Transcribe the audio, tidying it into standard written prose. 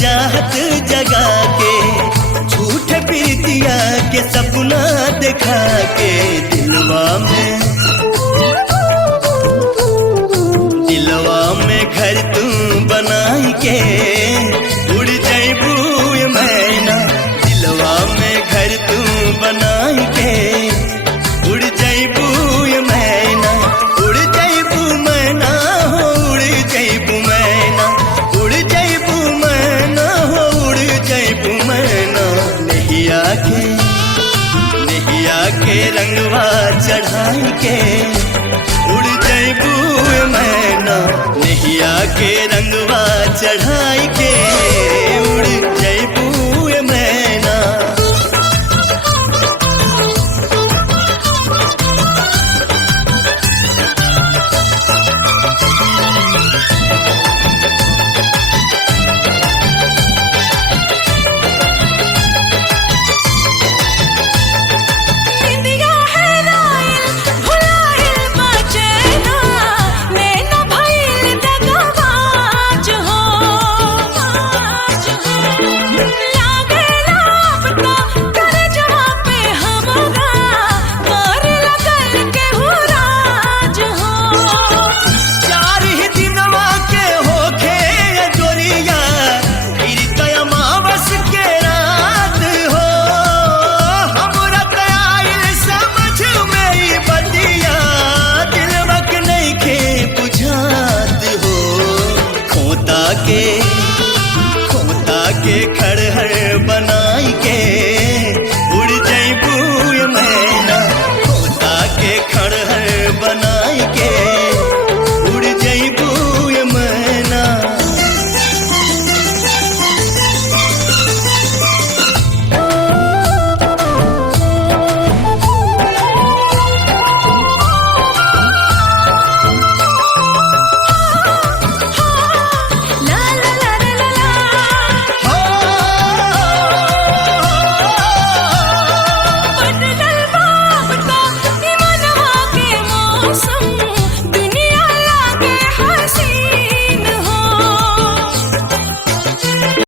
चाहत जगा के, झूठ प्रीतिया के सपना दिखा के, दिलवा में घर तू बनाई के, उड़ जैबू मैना। दिलवा में घर तू बनाई के, उड़ जैबू मैना। उड़ जैबू मैना हो, उड़ जैबू मैना। उड़ जैबू मैना हो, उड़ जैबू मैना। नैया के रंगवा चढ़ाई के, उड़ जैबू मैना। नैया के रंगवा चढ़ाई के, उड़